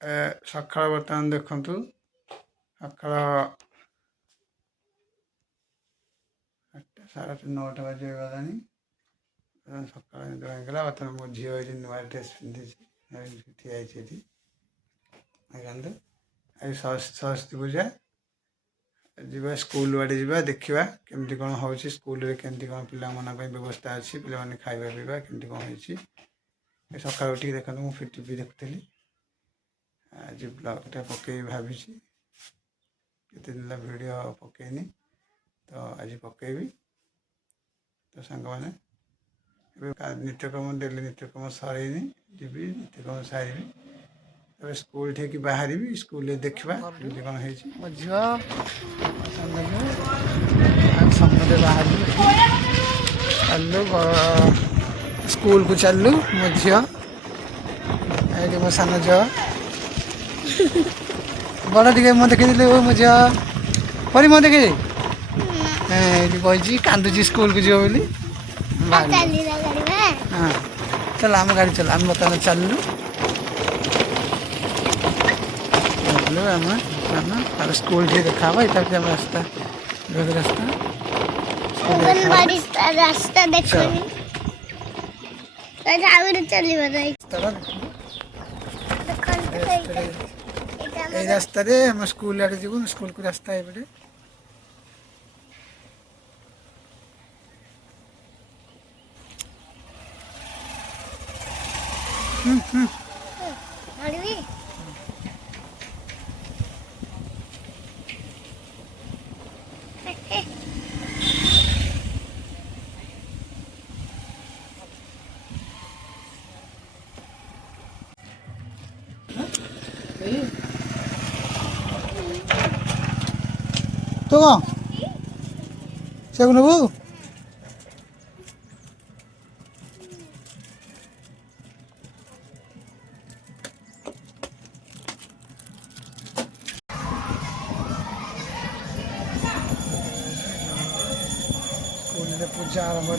सकाळ बर्तमान देखु सकाळ 8टा 9टा बजे गला सकाळ निगला बर्तमान मो झील ये नुआ ड्रेस पिंधि ठिया आज सरस्वती पूजा जीवा स्कूल आड़े जा देखा केमती कौन हो स्कूल केमती कौन पिला व्यवस्था अच्छी पे खाଇବା पीवा केमती कौन हो सकाल उठी देखते मुझे टीवी देखुली आज ब्लॉगटा पकई भावी केते दिन वीडियो पकईनी तो आज पकईबी तो सांग मैंने नित्यक्रम डेली नित्यक्रम सरईनी जी नित्यक्रम सारी तब स्कूल ठेकी बाहर स्कूल देखा केमती कौन हो समझे बाहर चलू स्कूल को चलू मो झी मो सान झी बड़ा टे मुझे देखी मो झी परी मुझे देखी कही कांदुची स्कूल को जीव बोली हाँ चल आम गाड़ी चल आम बर्तमान चलू आम स्कूल टे देखा ये रास्ता रास्ता रास्ता हम स्कूल आड़े जीव स्कूल को रास्ता है बड़े तो कौन से नबू पूजा आरम्भ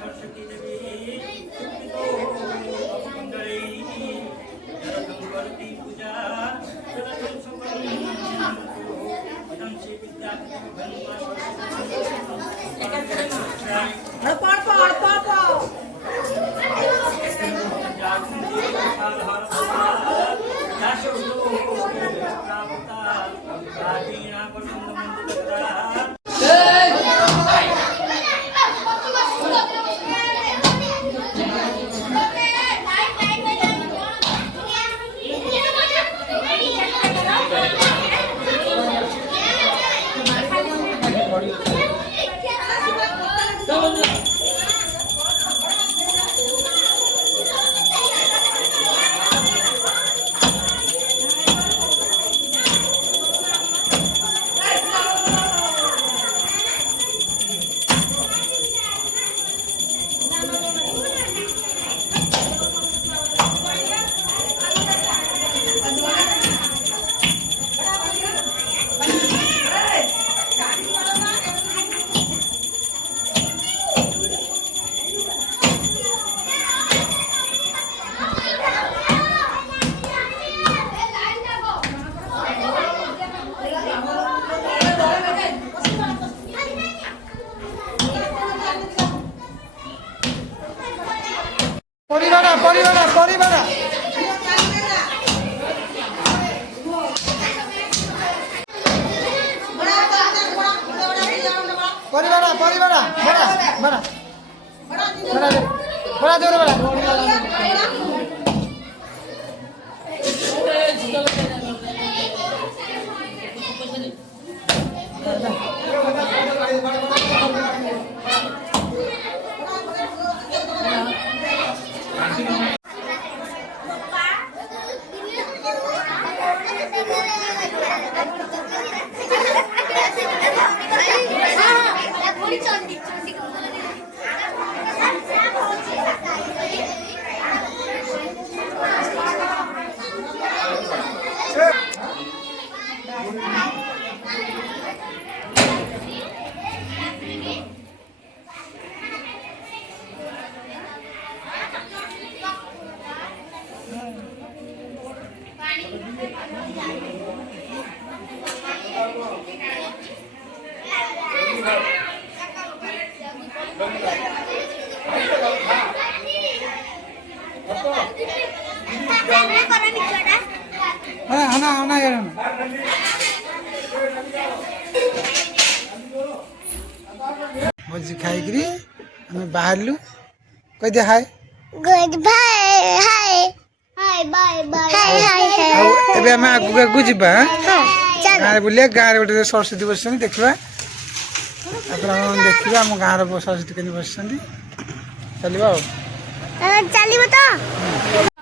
सरस्वती देवी पूजा परिवारा परिवारा परिवारा परिवारा परिवारा बड़ा बड़ा बड़ा बड़ा जोर बड़ा भोजी खाई बाहर कह दे hi goodbye hi hi bye bye hi hi hi एबे हम आगु आगु जीबा गाँव बुलिया गाँव गोटे सरस्वती बस देखा देखा आम गाँव सरस्वती के बस चलो चलिबो तो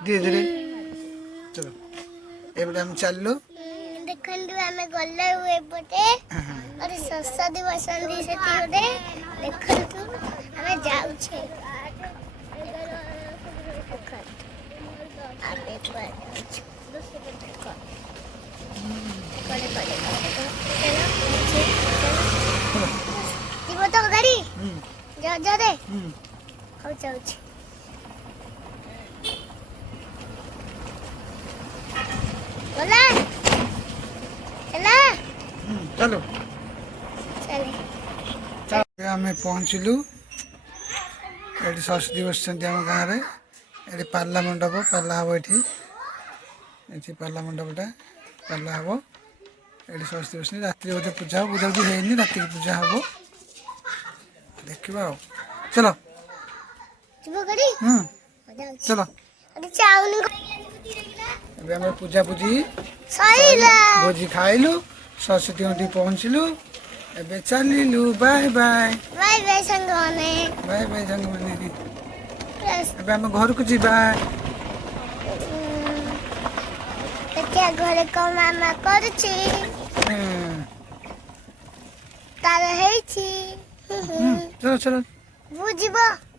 धीरे धीरे चलो एबे हम चललु देखंडु हमें गल्ले हुए पटे और सरस्वती बसंती सेती होते देखंतु हमें जाउ छे आबे पर जीवो तो गाड़ी जा जा रे हो जाउ छे बोला चला चलो चले आम पहुँचलु ये सरस्वती बस आम गाँव ये पाला मंडप पाला हम ये पाला मंडपटा पाला हम ये सरस्वती बस रात्रि बोधे पूजा हो पूजा बुझी है रात की पूजा हम देखा चलो चलो ଏବେ ଆମେ ପୂଜା ପୂଜି ଭୋଜି ଖାଇଲୁ ସରସ୍ୱତୀ ନଦୀ ପହଞ୍ଚିଲୁ ଏବେ ଚାଲିଲୁ ବାଏ ବାଏ ବାଏ ବାଏ ସାଙ୍ଗମାନେ ବାଏ ବାଏ ସାଙ୍ଗମାନେ ଏବେ ଆମେ ଘରକୁ ଯିବା ଦେଖିଆ ଘରେ କଣ ମାମା କରୁଛି ତାର ହେଇଛି ଚलो ଚलो ବୁଝିବ